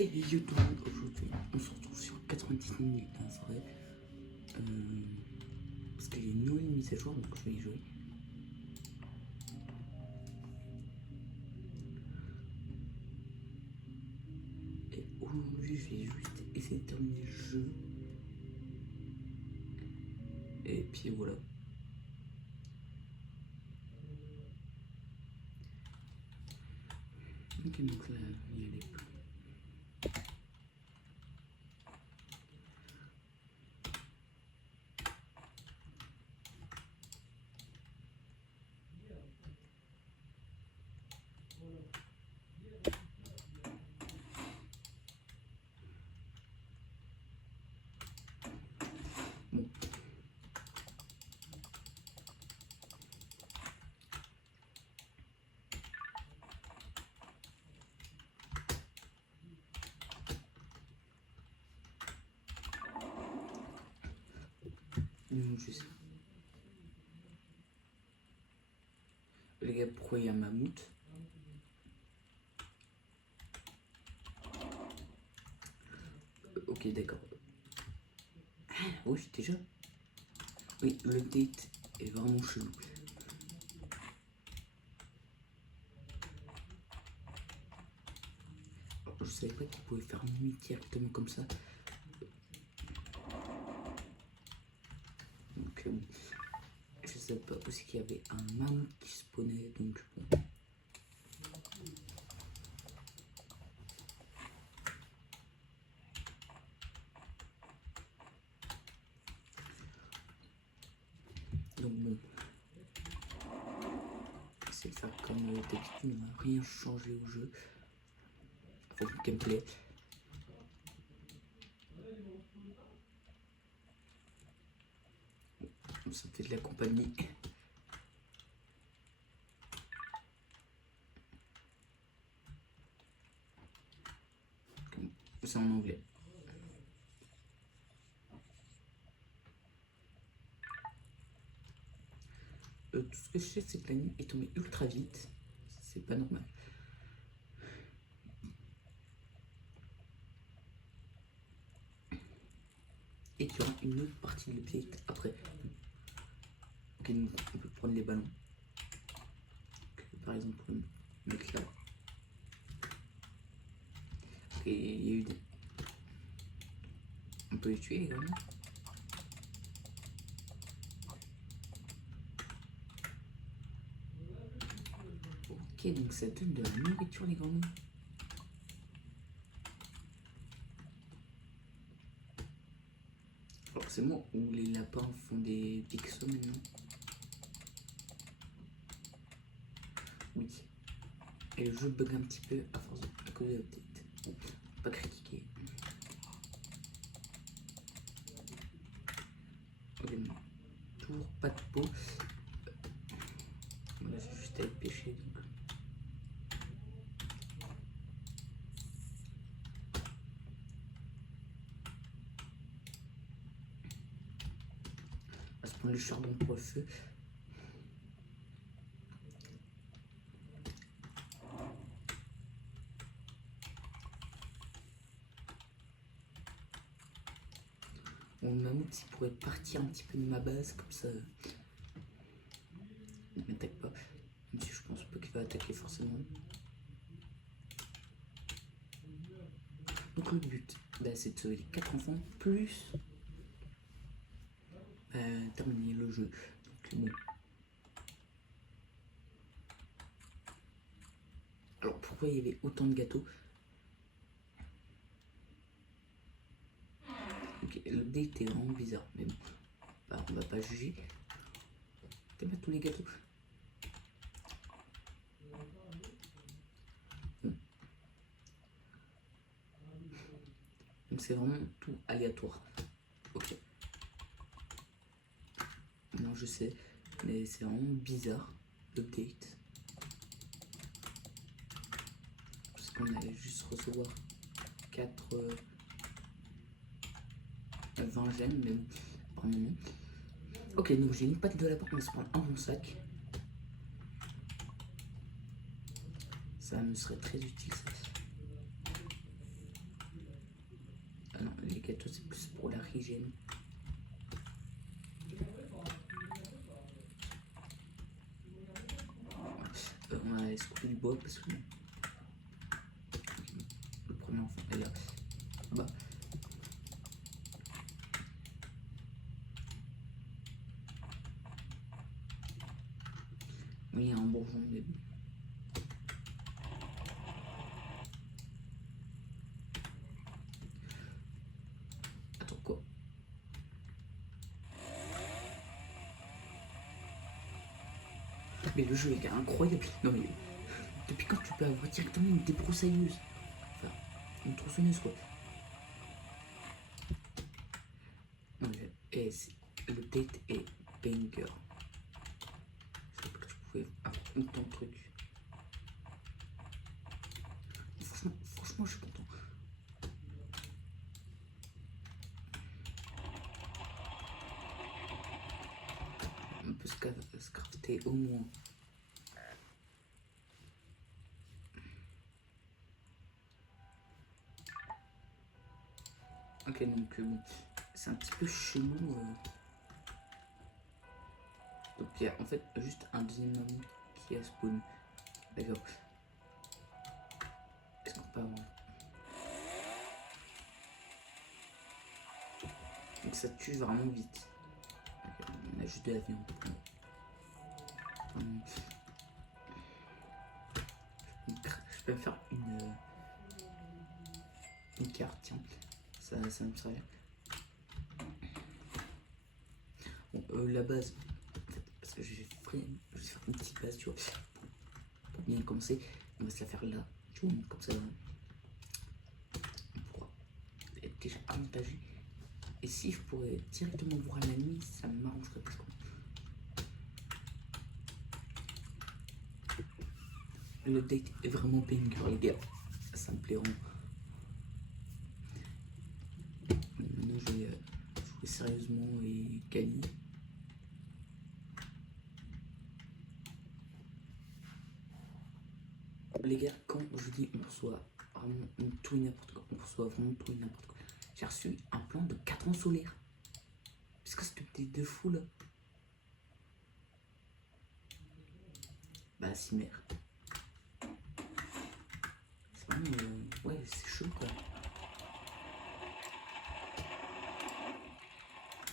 Et yo tout le monde, aujourd'hui on se retrouve sur 99 minutes dans la soirée parce qu'il y a une nouvelle mise à jour donc je vais y jouer. Et aujourd'hui je vais juste essayer de terminer le jeu. Et puis voilà. Ok, donc là il y a les plans. Bon. Je sais. Les gars, pourquoi il y a un mammouth? Ok, d'accord. Ah, oui, déjà. Oui, le date est vraiment chelou. Je savais pas qu'il pouvait faire nuit directement comme ça. Donc, je savais pas aussi qu'il y avait un mammouth qui spawnait, donc bon. Donc bon, c'est de faire comme d'habitude, on n'a rien changé au jeu. Enfin, le gameplay. Bon, ça fait de la compagnie. C'est en anglais. Tout ce que je sais, c'est que la nuit est tombée ultra vite. C'est pas normal. Et qu'il y aura une autre partie de l'update après. Ok, donc on peut prendre les ballons. Donc, par exemple, pour mettre là. Ok, il y a eu des... On peut les tuer également. Ok, donc ça donne de la nourriture les grenouilles. Forcément, où les lapins font des pixels maintenant. Oui. Et le jeu bug un petit peu à force à cause de l'update. Bon, pas critiquer. Ok, toujours pas de peau. Là, j'ai juste à aller pêcher donc. On va se prendre le charbon pour le feu. Bon, le mammouth, il pourrait partir un petit peu de ma base, comme ça. Il ne m'attaque pas. Même si je pense pas qu'il va attaquer forcément. Donc le but, bah, c'est de sauver les 4 enfants, plus terminer le jeu. Donc bon. Alors pourquoi il y avait autant de gâteaux? Ok, le dé était vraiment bizarre, mais bon, bah, on va pas juger. T'aimes pas tous les gâteaux? Donc c'est vraiment tout aléatoire. Ok. Non, je sais, mais c'est vraiment bizarre, l'update. Parce qu'on allait juste recevoir 4... 20 gemmes, mais bon, par moment. Ok, donc j'ai une patte de lapin, on va se prendre un bon sac. Ça me serait très utile, ça. Ah non, les gâteaux c'est plus pour la hygiène. On va aller se couper du bois parce que le premier enfant est là. Bah. Oui, il y a un bourgeon, mais bon. Attends, quoi? Mais le jeu est incroyable. Non mais, depuis quand tu peux avoir directement une débroussailleuse? Enfin, une tronçonneuse quoi. Non mais, le date est banger. Je savais pas que tu pouvais avoir autant de trucs. Franchement, je suis content. On peut se crafter au moins. Ok, donc bon, c'est un petit peu chelou. Donc il y a en fait juste un deuxième mammouth qui a spawn. D'accord. Est-ce qu'on peut avoir... Donc ça tue vraiment vite. Okay, on a juste de la viande. Je peux me faire une carte, tiens. Ça me servir. Bon, la base, en fait, parce que je vais faire une petite base, tu vois, pour bien commencer. On va se la faire là, tu vois, comme ça, on pourra être déjà avantagé. Et si je pourrais directement voir la nuit, ça m'arrangerait parce que le date est vraiment banger, les gars. Ça me plaît vraiment. Maintenant, je vais jouer sérieusement et gagner. Les gars, quand je dis on reçoit vraiment tout et n'importe quoi, on reçoit vraiment tout et n'importe quoi. J'ai reçu un plan de 4 ans solaire. Qu'est-ce que c'était de fou là? Bah, si mère. C'est vraiment. Ouais, c'est chaud quoi.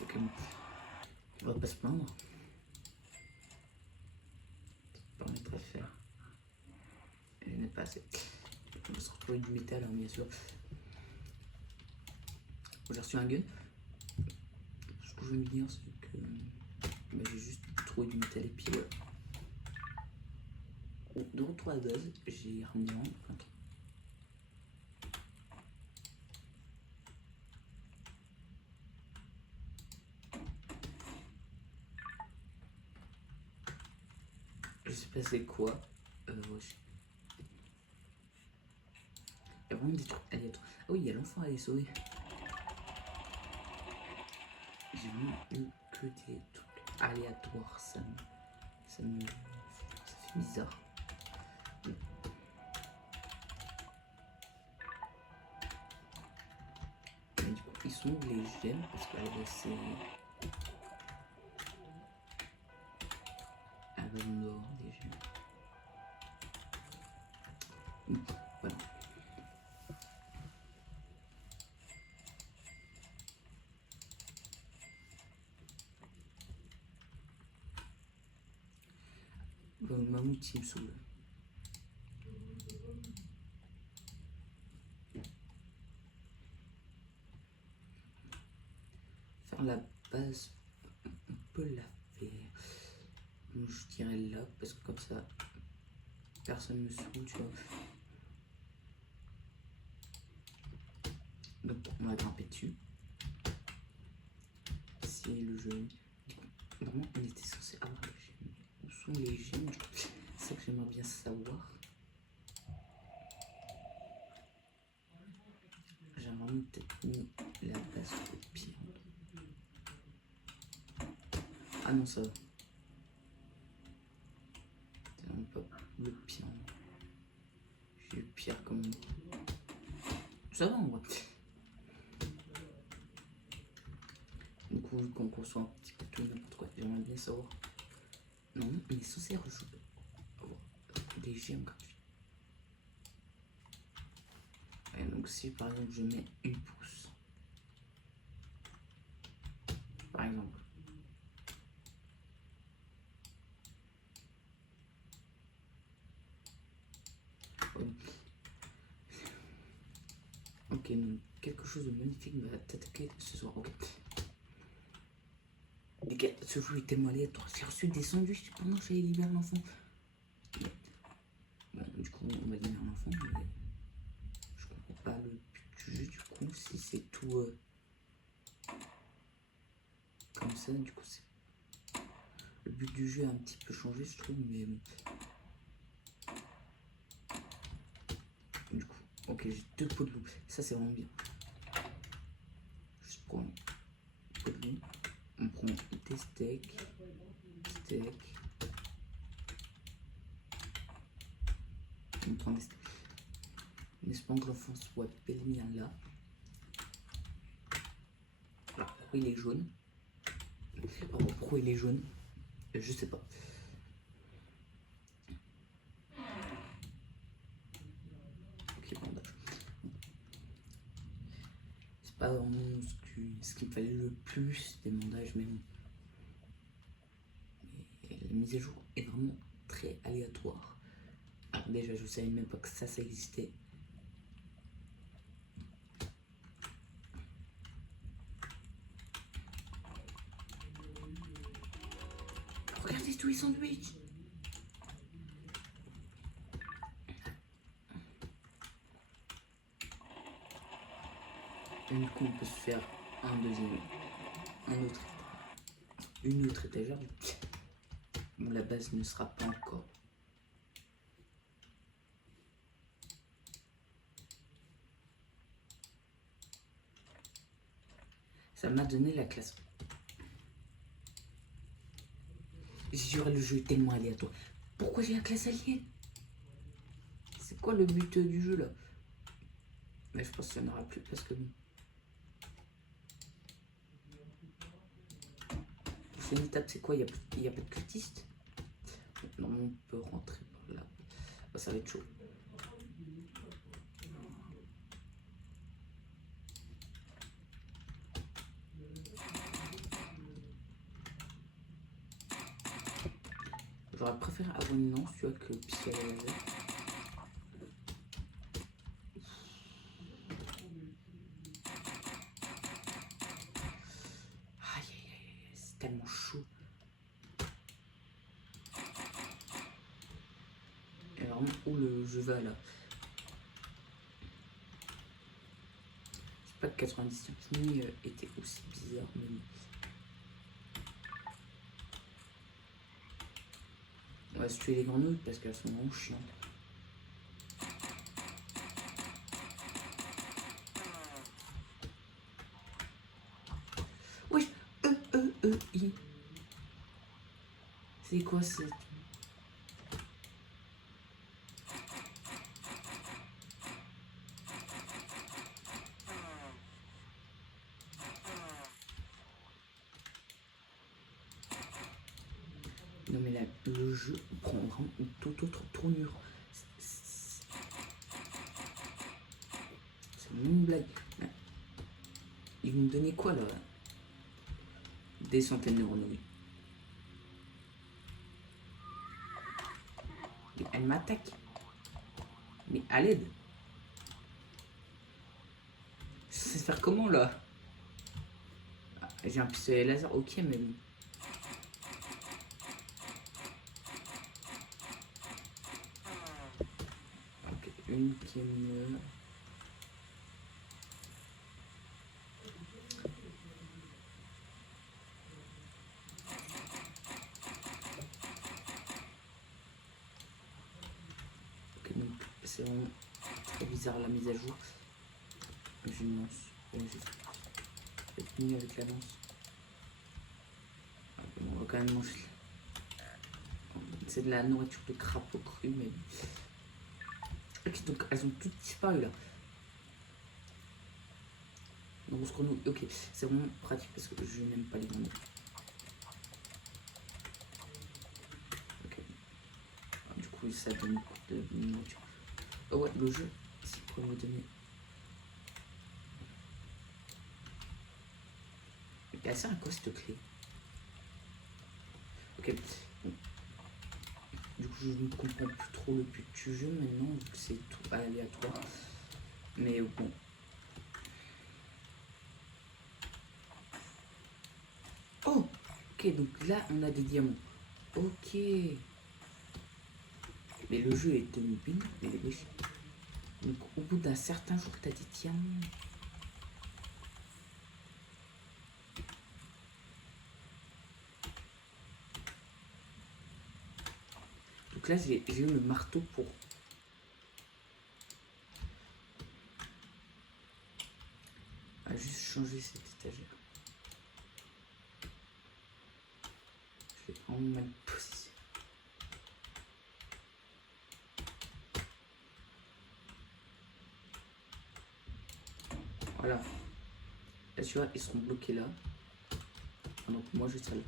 Ok, bon. On va pas se plaindre. Ça permettrait de faire. Je n'ai pas assez. On va se retrouver du métal, hein, bien sûr. J'ai reçu un gun. Ce que je veux me dire, c'est que bah, j'ai juste trouvé du métal et puis voilà. De retour à la base, j'ai ramené un truc. Je sais pas c'est quoi. Ouais. Il y a vraiment des trucs aléatoires. Ah oui, il y a l'enfant à les sauver. J'ai vraiment eu que des trucs aléatoires. Ça fait bizarre. Mais du coup, ils sont où les gemmes? Parce que c'est. Ah bah non, des gemmes. Voilà. Bah, Mammouth, il me saoule. Faire la base, on peut la faire. Donc, je dirais là, parce que comme ça, personne me saoule, tu vois. Donc, on va grimper dessus. C'est le jeu. Normalement, on était censé avoir les gemmes. Où sont les gemmes? C'est ça que j'aimerais bien savoir. J'aimerais vraiment peut-être mis la base au pire. Ah non, ça va. C'est vraiment pas le pire. J'ai eu pire comme. Ça va en vrai. coup, vu qu'on conçoit un petit peu tout n'importe quoi, j'aimerais bien savoir. Non, on est censé rejouer des gemmes gratuits. Et donc si par exemple je mets une pouce, par exemple. Ok, donc quelque chose de magnifique va t'attaquer ce soir. Ok. Les gars, ce jeu est tellement aléatoire. J'ai reçu des sandwichs pendant que j'allais libérer l'enfant. Bon, du coup, on va libérer l'enfant, mais je comprends pas le but du jeu. Du coup, si c'est tout comme ça, du coup, c'est. Le but du jeu a un petit peu changé, je trouve, mais bon. Du coup, ok, j'ai 2 pots de loup. Ça, c'est vraiment bien. Je prends un pot de loup. On prend des steaks. On prend des steaks. N'espérons que l'enfant soit bel et bien là. Alors, pourquoi il est jaune? Alors, pourquoi il est jaune? Je sais pas. Ok, bandage. C'est pas vraiment ce qu'il me fallait le plus des bandages, mais bon. Et la mise à jour est vraiment très aléatoire. Alors déjà, je savais même pas que ça existait. Regardez tous les sandwichs. Et du coup, on peut se faire un deuxième, une autre étagère. Bon, la base ne sera pas encore. Ça m'a donné la classe. J'aurais le jeu tellement aléatoire. Pourquoi j'ai la classe alien? C'est quoi le but du jeu là? Mais je pense qu'il n'y en aura plus parce que bon. C'est une étape, c'est quoi? Il n'y a pas de cultiste? Normalement, on peut rentrer par là. Bah, ça va être chaud. J'aurais préféré avoir une lance, tu vois, que pistolet laser. Aïe aïe aïe, c'est tellement chaud. Et vraiment, où le jeu va là? C'est pas que 90 ni était aussi bizarre, mais bon. On va se tuer les grenouilles parce qu'elles sont vraiment chiantes. Wesh, I. C'est quoi ça? Non mais là, le jeu prend vraiment une toute autre tournure. C'est une blague. Ils vont me donner quoi là? Des centaines de grenouilles. Mais elle m'attaque. Mais à l'aide. Ça sait faire comment là? J'ai un pistolet laser, ok, mais bon. Ok, une qui me. Ok, donc c'est vraiment très bizarre la mise à jour. J'ai une lance. Je vais finir avec la lance. On va quand même manger. C'est de la nourriture de crapaud cru, mais. Ok, donc elles ont toutes disparu là. grosse grenouille. Ok, c'est vraiment pratique parce que je n'aime pas les grenouilles. Ok. Du coup, ça donne de nourriture. Oh ouais, le jeu, c'est pour me donner. Mais elle sert à quoi cette clé? Ok. Bon. Du coup, je ne comprends plus trop le but du jeu maintenant, vu que c'est tout aléatoire. Mais bon. Oh! Ok, donc là, on a des diamants. Ok. Mais le jeu est devenu bien, mais il est riche. Donc, au bout d'un certain jour, t'as des diamants. Donc là, j'ai eu le marteau pour. À juste changer cette étagère. Je l'ai vraiment mal positionné. Voilà. Là, tu vois, ils seront bloqués là. Donc moi, je serai là.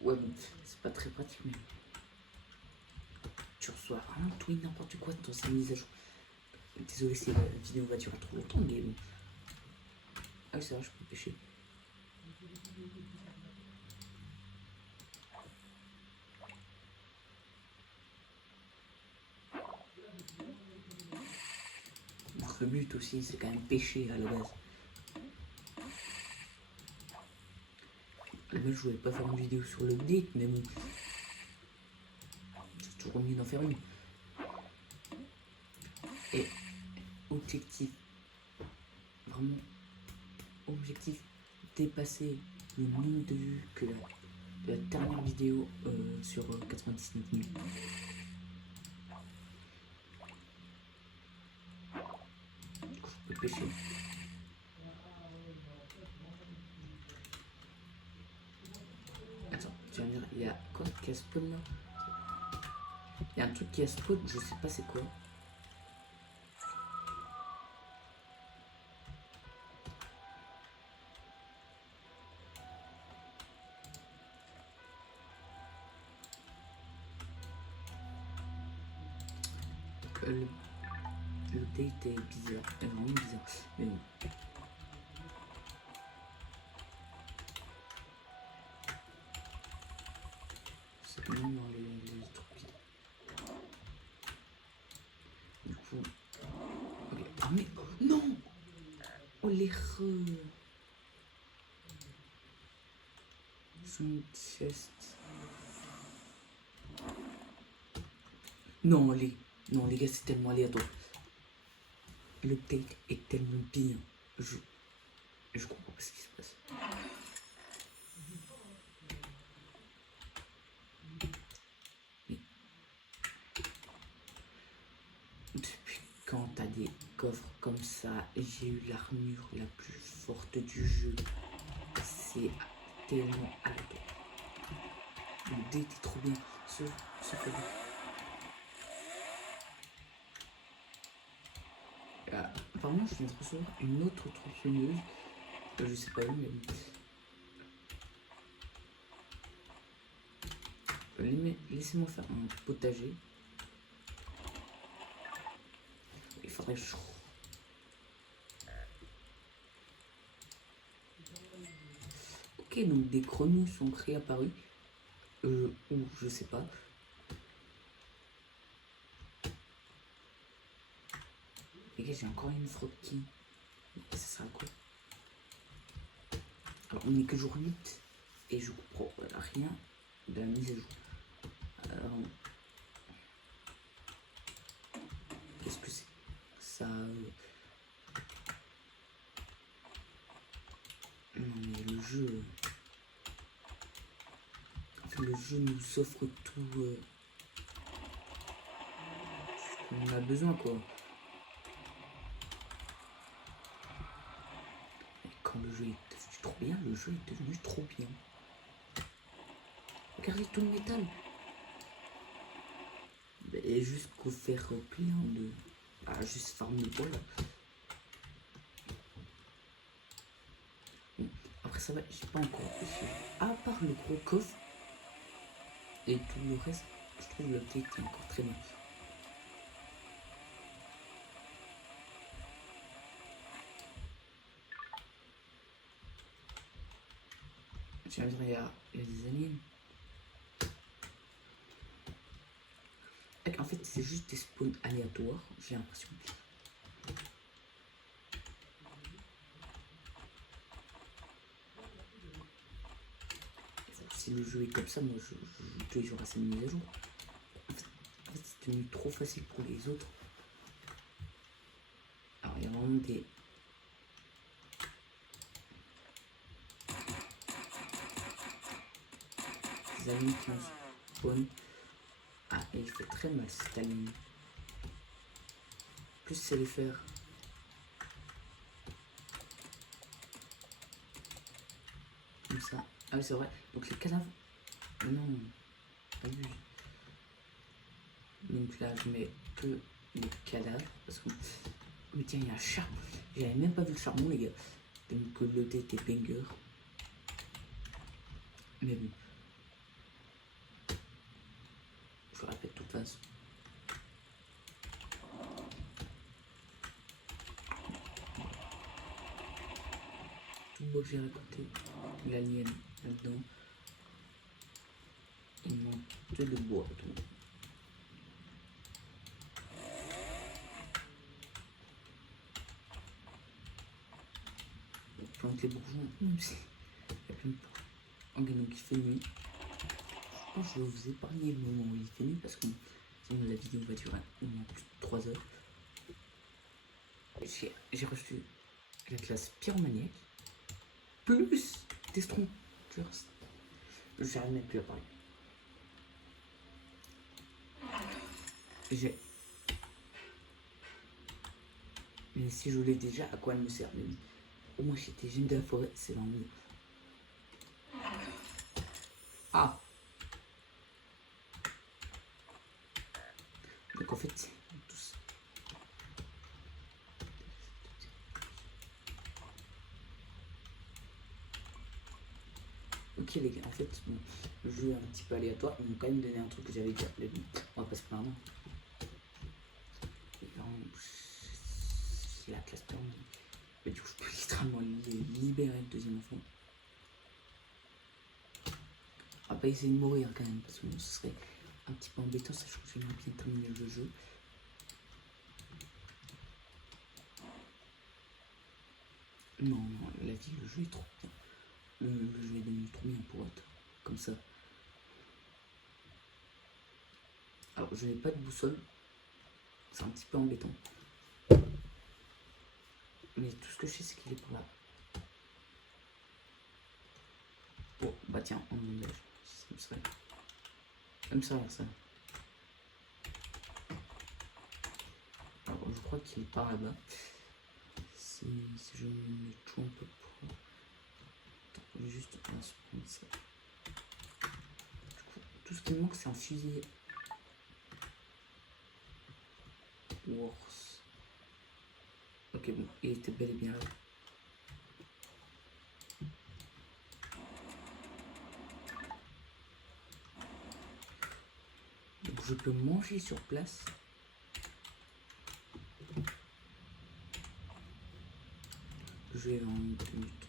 Ouais, bon, c'est pas très pratique, mais. Tu reçois vraiment tout et n'importe quoi dans ces mises à jour. Désolé si la vidéo va durer trop longtemps, mais bon. Ah oui, c'est vrai, je peux pêcher. Donc le but aussi, c'est quand même pêcher à la base. À la base, je voulais pas faire une vidéo sur le date, mais bon. C'est toujours mieux d'en faire une. Et objectif, vraiment, objectif, dépasser le nombre de vues que la dernière vidéo sur 99 000. Du coup, je peux pêcher. Attends, tu vas me dire, il y a quoi qui a spawn là? Il y a un truc qui a spawn, je sais pas c'est quoi. Le date est bizarre, est vraiment bizarre. Mais bon. C'est quand même dans les trucs vides. Du coup. Ok. Ah mais. Non! Oh l'erreur! Son chest. Non, non, les gars, c'est tellement aléatoire. Le date est tellement bien. Je comprends pas ce qui se passe. Mais depuis quand t'as des coffres comme ça, j'ai eu l'armure la plus forte du jeu. C'est tellement aléatoire. Le date est trop bien. Sauf que. Apparemment, je viens de recevoir une autre tronçonneuse. Je sais pas où, mais laissez-moi faire un potager. Il faudrait chaud. Ok, donc des grenouilles sont réapparues. Ou je sais pas. Les gars, j'ai encore une frog qui. Ça sert à quoi? Alors, on n'est que jour 8 et je comprends rien de la mise à jour. Alors, qu'est-ce que c'est? Ça. Non, mais le jeu. En fait, le jeu nous offre tout. Ce qu'on a besoin, quoi. Et quand le jeu est devenu trop bien, le jeu est devenu trop bien. Regardez tout le métal. Et jusqu'au faire plein de. Ah, juste farmer, voilà. ça va, j'ai pas encore réfléchi. À part le gros coffre et tout le reste, je trouve le thé est encore très bien. J'ai envie de regarder, il y a des aliens. En fait, c'est juste des spawns aléatoires, j'ai l'impression. Si le jeu est comme ça, moi je joue tous les jours à cette mise à jour. En fait c'est devenu trop facile pour les autres. Alors il y a vraiment des amis qui ont spawn. Ah, et il fait très mal cette aligne. Plus c'est les faire. Comme ça. Ah oui, c'est vrai. Donc les cadavres. Non. Abuse. Donc là, je mets que les cadavres. Parce que. Mais tiens, il y a un charbon. J'avais même pas vu le charbon, les gars. Donc le dé était banger. Mais bon. Je répète toute façon. Tout beau que j'ai raconté. L'alien là-dedans. Il manque de bois. Donc. Plante les bourgeons, même si il y a plein de bourgeons. Ok, donc il fait nuit. Je pense que je vais vous épargner le moment où il fait nuit parce que sinon la vidéo va durer au moins plus de 3 heures. J'ai reçu la classe pyromaniaque plus des Strongers. J'arrive même plus à parler. Mais si je l'ai déjà, à quoi elle me sert? Mais au moins j'étais génie de la forêt, c'est vraiment mieux. Ah! Donc en fait, tous. Ok les gars, en fait, bon, le jeu est un petit peu aléatoire. Ils m'ont quand même donné un truc que j'avais déjà. Mais bon, on va pas se plaindre. C'est la classe permanente. Mais du coup, je peux littéralement libérer le deuxième enfant. On va pas essayer de mourir quand même, parce que ce serait un petit peu embêtant, sachant que j'aimerais bien terminer le jeu. Non, non, la vie, le jeu est trop bien. Le jeu est devenu trop bien pour être comme ça. Alors, je n'ai pas de boussole. C'est un petit peu embêtant. Mais tout ce que je sais, c'est qu'il est par là. Oh, bah tiens, on me lève. Ça me serait. Comme ça, ça. Alors, je crois qu'il est par là-bas. Si je me mets tout un peu pour. Attends, juste on va se prendre ça. Du coup, tout ce qui me manque, c'est un fusil. Wars. Ok, bon, il était bel et bien là. Donc je peux manger sur place. Je vais en une minute.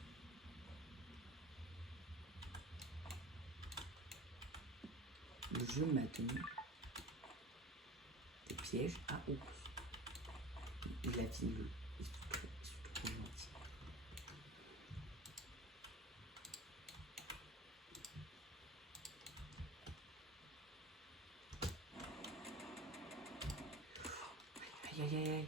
Le jeu m'a donné des pièges à ours. Il a dit le. Ils sont trop gentils. Aïe aïe aïe aïe.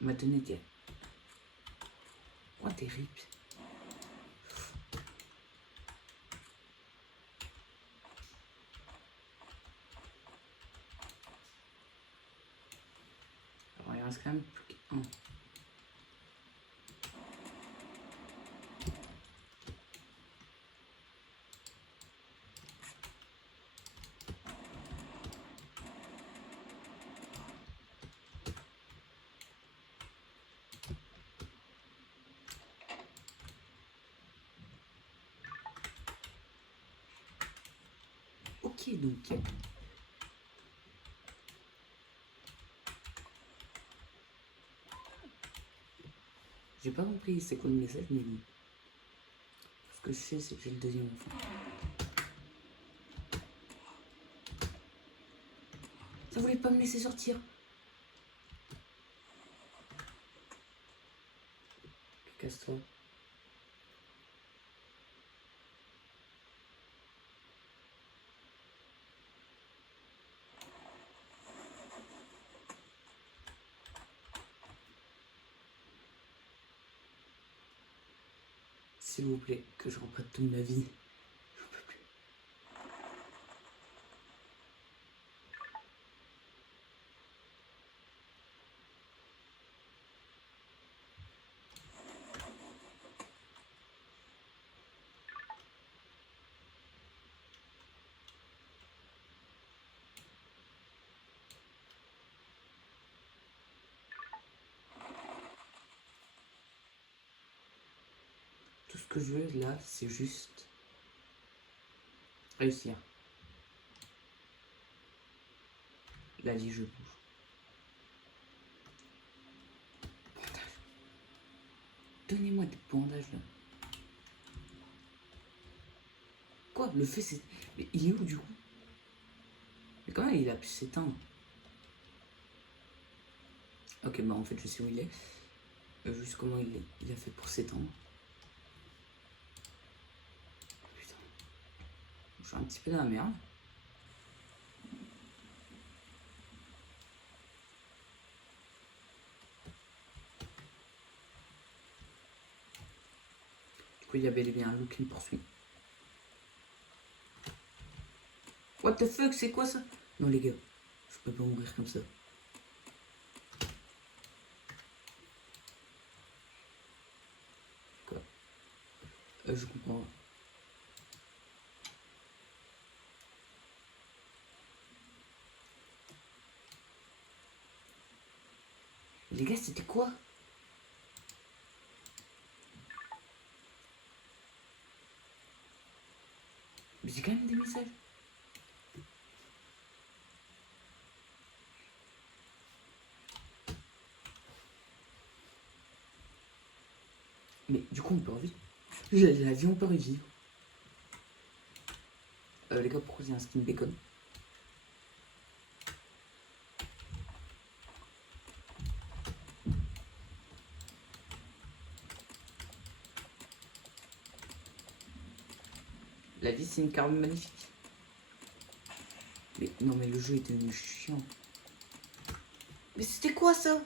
Il m'a donné des. Oh, des rips. Alors il reste quand même plus qu'un. Ok, donc... J'ai pas compris c'est quoi le message, mais bon. Ce que je sais, c'est que j'ai le deuxième enfant. Ça voulait pas me laisser sortir. Casse-toi. S'il vous plaît, que je reprenne toute ma vie. J'en peux plus. Tout ce que je veux là, c'est juste réussir. La vie, je bouge. Bandage. Donnez-moi des bandages là. Quoi? Le feu c'est. Mais il est où du coup? Mais comment il a pu s'éteindre? Ok, bah en fait je sais où il est. Juste comment il a fait pour s'éteindre. Putain. Je suis un petit peu dans la merde. Du coup, il y avait bien un loup qui me poursuit. What the fuck, c'est quoi ça? Non les gars, je peux pas mourir comme ça. Quoi? Je comprends. Les gars, c'était quoi? Mais j'ai quand même des messages. Mais du coup, on peut revivre. La vie, on peut revivre. Les gars, pourquoi il y a un skin bacon? La vie, c'est une carte magnifique. Mais non, mais le jeu est devenu chiant. Mais c'était quoi ça?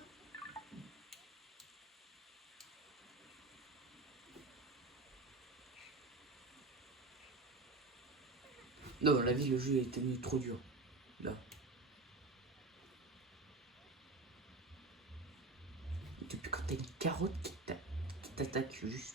Non, la vie, le jeu est devenu trop dur. Là. Depuis quand t'as une carotte qui t'attaque juste.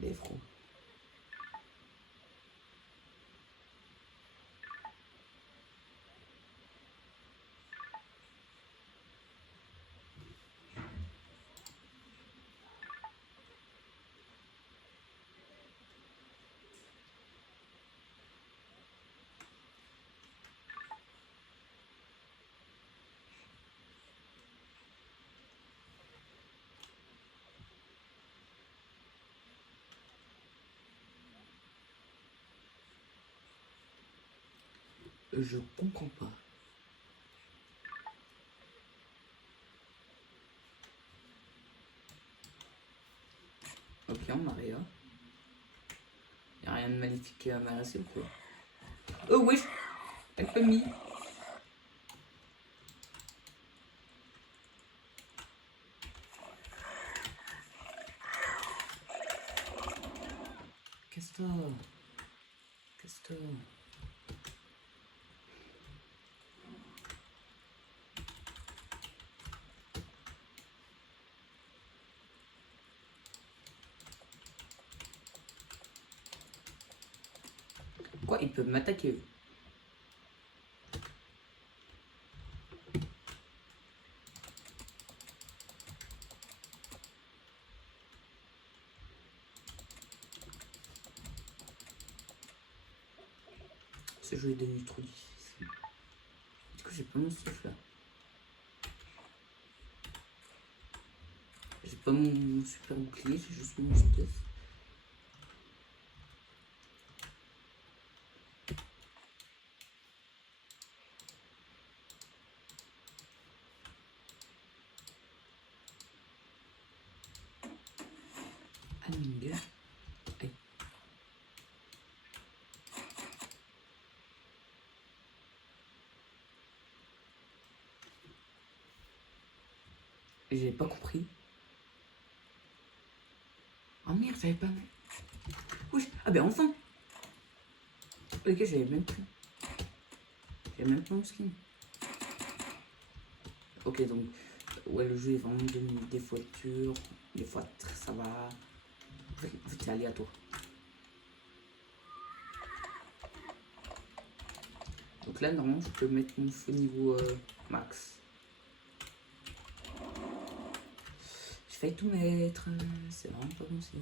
Les fros. Je comprends pas. Ok, on Maria. Y'a rien de maléfique à m'arraser ou quoi? Oh wesh! Help me! Casse-toi! Casse-toi! Quoi? Ils peuvent m'attaquer eux. ce jeu est devenu trop difficile. Du coup, j'ai pas mon stuff là. J'ai pas mon super bouclier, j'ai juste mon stuff. Amingue. Aïe. J'avais pas compris. Oh merde, j'avais pas. Oui, ah ben enfin. Ok, j'avais même plus. J'avais même pas mon skin. Ok, donc, ouais, le jeu est vraiment devenu des fois dur, des fois ça va. En fait, c'est aléatoire. Donc là, normalement, je peux mettre mon feu niveau max. J'ai failli tout mettre. C'est vraiment pas bon signe.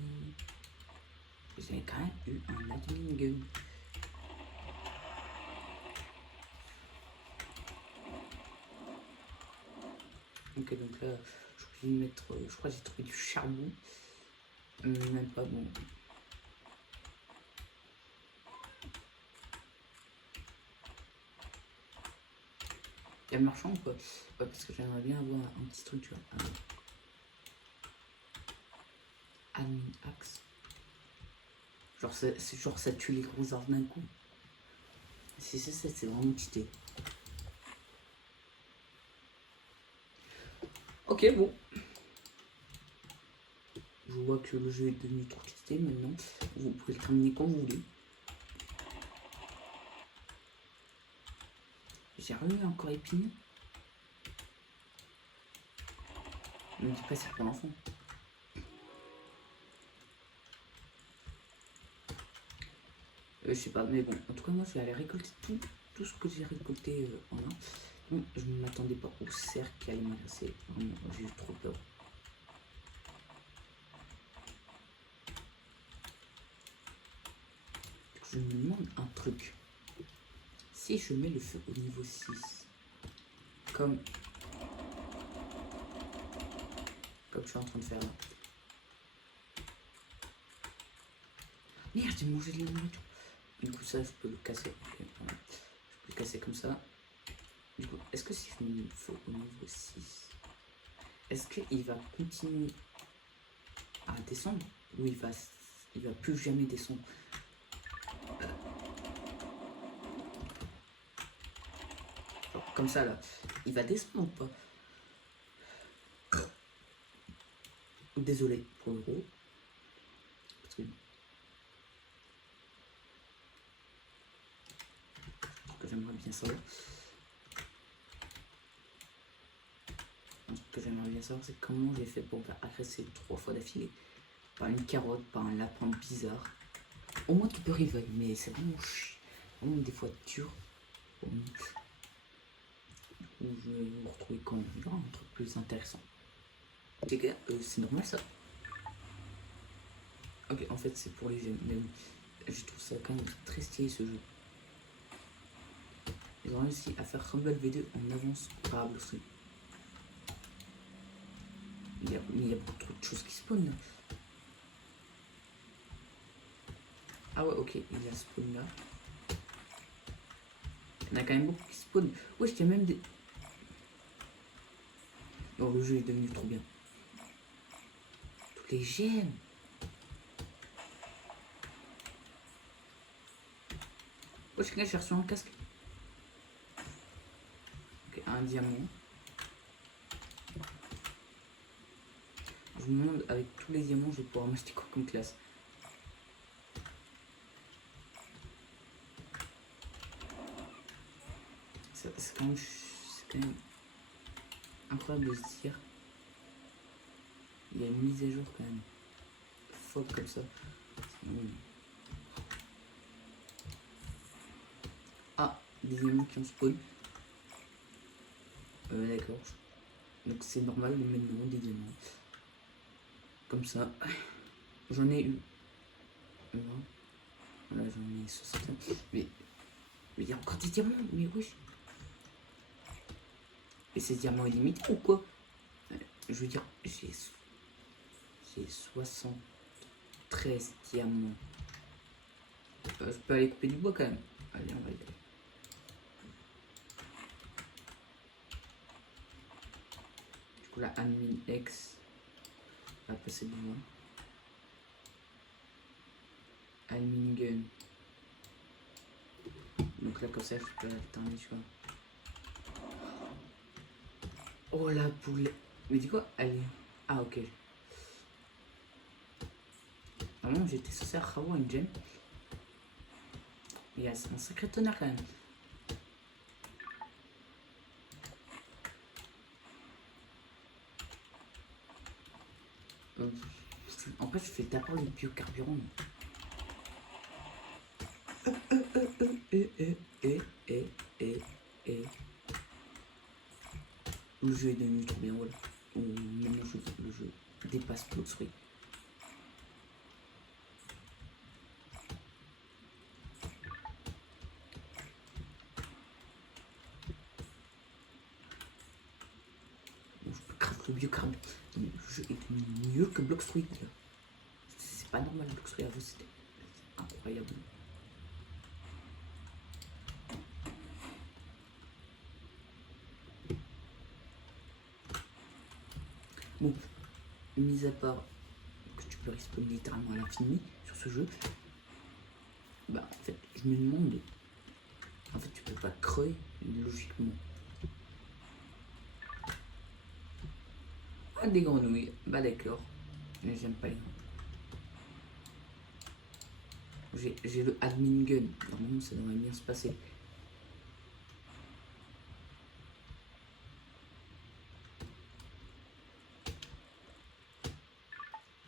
J'ai quand même eu un admin gun. Ok, donc là, je peux mettre. Je crois que j'ai trouvé du charbon. Même pas bon. Il y a le marchand ou pas? Ouais, parce que j'aimerais bien avoir un petit truc, tu vois. Admin axe. Genre, genre ça tue les gros arbres d'un coup. Si c'est vraiment cheaté. Ok, bon. Je vois que le jeu est devenu trop cheaté maintenant. Vous pouvez le terminer quand vous voulez. J'ai remis encore épine. Ne me dis pas c'est pour l'enfant. Je sais pas, mais bon, en tout cas, moi je vais aller récolter tout ce que j'ai récolté en un. Bon, je ne m'attendais pas au cerf qui allait m'agresser. Vraiment, j'ai eu trop peur. Je me demande un truc. Si je mets le feu au niveau 6, comme je suis en train de faire là. Merde, j'ai mangé de la nourriture. Du coup, ça, je peux le casser. Okay, je peux le casser comme ça. Du coup, est-ce que si je mets le feu au niveau 6, est-ce qu'il va continuer à descendre ou il va plus jamais descendre? Genre, comme ça là, il va descendre ou pas? Désolé pour le gros. Parce que j'aimerais bien savoir. Ce que j'aimerais bien savoir, c'est comment j'ai fait pour me faire agresser 3 fois d'affilée par une carotte, par un lapin bizarre. Au moins tu peux rival, mais c'est vraiment chiant. Vraiment des fois dur. Où je vais vous retrouver quand il y aura un truc plus intéressant. Les gars, c'est normal ça? Ok, en fait c'est pour les jeunes, mais je trouve ça quand même très stylé ce jeu. Ils ont réussi à faire Rumble V2 en avance par Stream. Il y a beaucoup trop de choses qui spawnent là. Ah ouais, ok, il y a spawn là. Il y en a quand même beaucoup qui spawnent. Ouais, je tiens même des. Oh, le jeu est devenu trop bien. Tous les gemmes. Oh, j'ai reçu un casque. Ok, un diamant. Je me demande, avec tous les diamants, je vais pouvoir m'acheter quoi comme classe. C'est quand même incroyable de se dire. Il y a une mise à jour quand même. Folle comme ça. Ah, des diamants qui ont spawn. D'accord. Donc c'est normal de mettre des diamants. Comme ça. J'en ai eu. Voilà, j'en ai 60. Mais Mais il y a encore des diamants, mais wesh. Et c'est diamants illimités ou quoi? Je veux dire, j'ai 73 diamants. Je peux aller couper du bois quand même. Allez, on va y aller. Du coup, la admin X va passer devant. Admin gun. Donc là, comme ça, je peux attendre, tu vois. Oh la poule. Mais dis quoi? Elle est... Ah, ok. Normalement, j'étais censé avoir une gemme. Il y a un sacré tonnerre quand même. En fait, je fais d'abord le biocarburant. Le jeu est devenu trop bien, voilà. Maintenant, le jeu dépasse tout le souhait. Bon, je peux craft le biocarburant. Le jeu est devenu mieux que Bloxfruit. C'est pas normal, Bloxfruit avant, c'était incroyable. Bon, mis à part que tu peux respawn littéralement à l'infini sur ce jeu, bah en fait, je me demande, en fait, tu peux pas creuser logiquement. Ah, des grenouilles, bah d'accord, mais j'aime pas les grenouilles. J'ai le admin gun, normalement ça devrait bien se passer.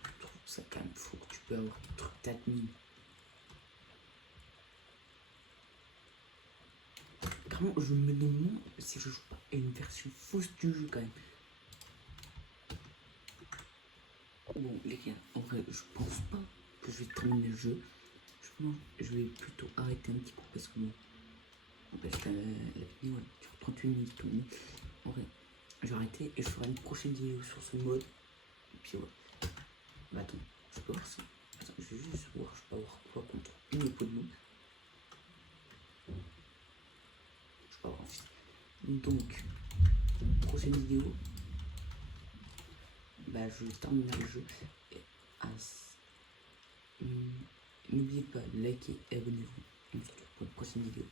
Je trouve ça quand même fou que tu peux avoir un truc d'admin. Carrément, je me demande si je joue pas à une version fausse du jeu quand même. Bon les gars, en vrai, je pense pas que je vais terminer le jeu. Je vais plutôt arrêter un petit coup parce que bon, la vidéo dure 38 minutes tout le monde. En vrai, je vais arrêter et je ferai une prochaine vidéo sur ce mode. Et puis ouais. Bah attends, je peux voir ça. Attends, je vais juste voir, je peux avoir quoi contre une peau de loup. Je peux avoir un fil. Donc, prochaine vidéo. Bah je terminerai le jeu. Et n'oubliez pas de liker et abonnez-vous. On se retrouve pour une prochaine vidéo.